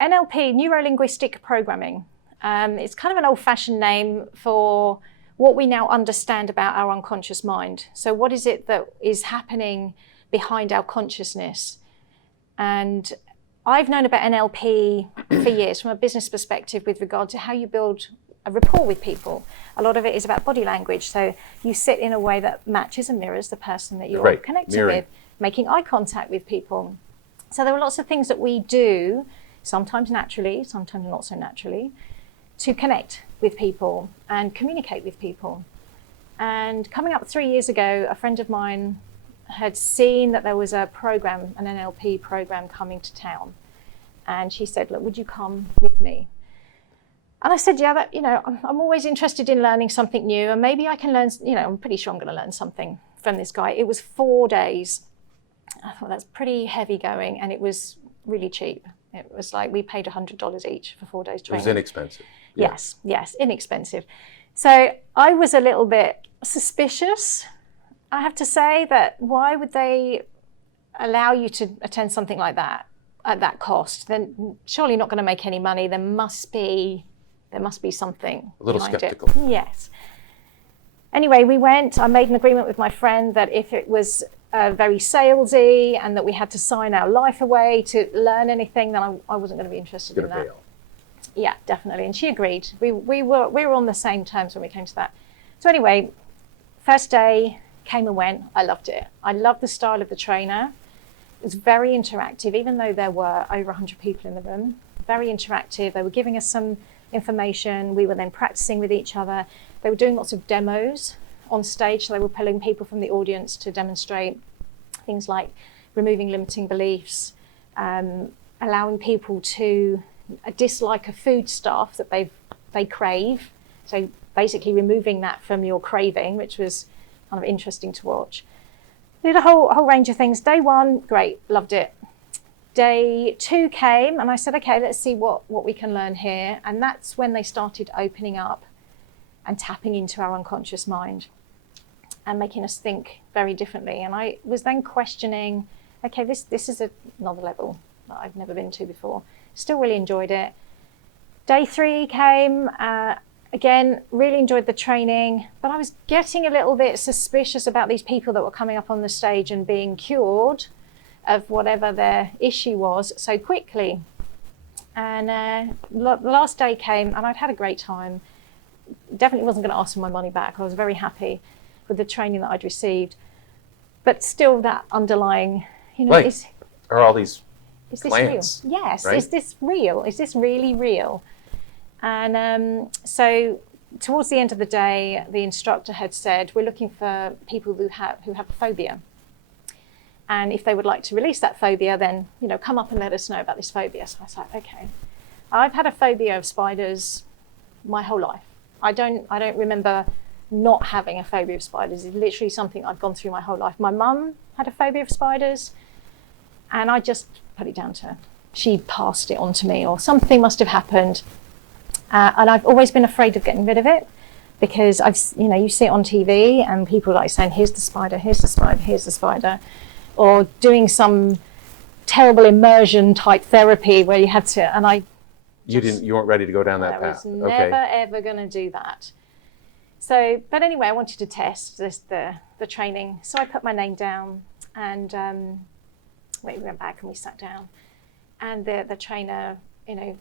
NLP, Neuro Linguistic Programming. It's kind of an old-fashioned name for what we now understand about our unconscious mind. So what is it that is happening behind our consciousness? And I've known about NLP for years from a business perspective with regard to how you build a rapport with people. A lot of it is about body language. So you sit in a way that matches and mirrors the person that you're connected with, making eye contact with people. So there are lots of things that we do, sometimes naturally, sometimes not so naturally, to connect with people and communicate with people. And coming up 3 years ago, a friend of mine had seen that there was a program, an NLP program coming to town. And she said, look, would you come with me? And I said, yeah, I'm always interested in learning something new, and maybe I can learn, I'm pretty sure I'm going to learn something from this guy. It was 4 days. I thought that's pretty heavy going, and it was really cheap. It was like we paid $100 each for 4 days training. It was inexpensive. Yeah. Yes, inexpensive. So I was a little bit suspicious, I have to say, that why would they allow you to attend something like that at that cost? Then surely not going to make any money. There must be something. A little skeptical. Yes. Anyway, we went. I made an agreement with my friend that if it was very salesy and that we had to sign our life away to learn anything, then I wasn't going to be interested in that. Pay off. Yeah, definitely. And she agreed. We were on the same terms when we came to that. So anyway, first day came and went. I loved it. I loved the style of the trainer. It was very interactive, even though there were over 100 people in the room. Very interactive. They were giving us some information. We were then practicing with each other. They were doing lots of demos on stage. So they were pulling people from the audience to demonstrate things like removing limiting beliefs, allowing people to dislike a foodstuff that they crave. So basically removing that from your craving, which was kind of interesting to watch. We did a whole range of things. Day one, great, loved it. Day two came and I said, okay, let's see what we can learn here. And that's when they started opening up and tapping into our unconscious mind and making us think very differently. And I was then questioning, okay, this is another level that I've never been to before. Still really enjoyed it. Day three came, again, really enjoyed the training, but I was getting a little bit suspicious about these people that were coming up on the stage and being cured of whatever their issue was so quickly. And the last day came and I'd had a great time. Definitely wasn't going to ask for my money back. I was very happy with the training that I'd received. But still that underlying, are all these is this plans, real? Yes. Right? Is this real? Is this really real? And so towards the end of the day, the instructor had said, we're looking for people who have a phobia. And if they would like to release that phobia, then, come up and let us know about this phobia. So I was like, okay. I've had a phobia of spiders my whole life. I don't remember not having a phobia of spiders. It's literally something I've gone through my whole life. My mum had a phobia of spiders, and I just put it down to her. She passed it on to me, or something must have happened. And I've always been afraid of getting rid of it because you see it on TV and people like saying, here's the spider, here's the spider, here's the spider, or doing some terrible immersion type therapy where you had to, and you weren't ready to go down that path. I was never ever going to do that. So, but anyway, I wanted to test the training. So I put my name down and we went back and we sat down, and the trainer,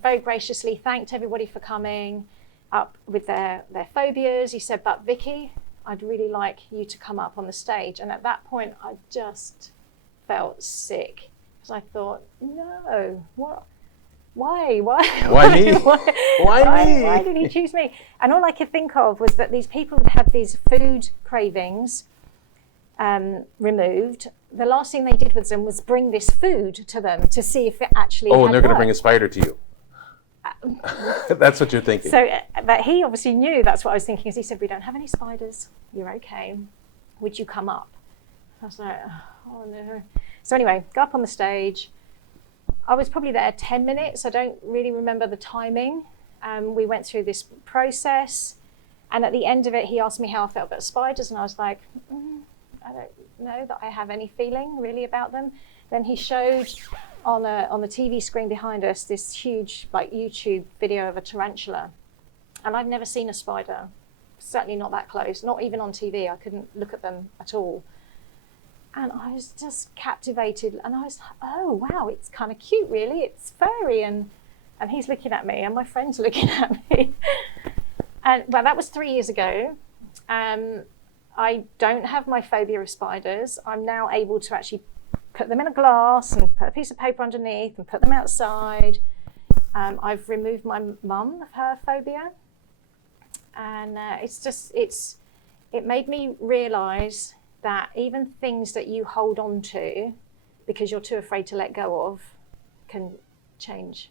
very graciously thanked everybody for coming up with their phobias. He said, but Viki, I'd really like you to come up on the stage. And at that point, I just felt sick because I thought, no, what? Why? Why me? Why me? Why did he choose me? And all I could think of was that these people had these food cravings removed. The last thing they did with them was bring this food to them to see if it actually and they're going to bring a spider to you. That's what you're thinking. So, but he obviously knew that's what I was thinking, because he said, we don't have any spiders. You're okay. Would you come up? I was like, oh no. So anyway, go up on the stage. I was probably there 10 minutes. I don't really remember the timing. We went through this process. And at the end of it, he asked me how I felt about spiders. And I was like, I don't know that I have any feeling really about them. Then he showed on the TV screen behind us this huge like YouTube video of a tarantula, and I've never seen a spider, certainly not that close, not even on TV. I couldn't look at them at all. And I was just captivated, and I was like, oh wow, it's kind of cute really, it's furry, and he's looking at me and my friend's looking at me. And well, that was 3 years ago. I don't have my phobia of spiders. I'm now able to actually put them in a glass and put a piece of paper underneath and put them outside. I've removed my mum of her phobia, and it made me realise that even things that you hold on to because you're too afraid to let go of can change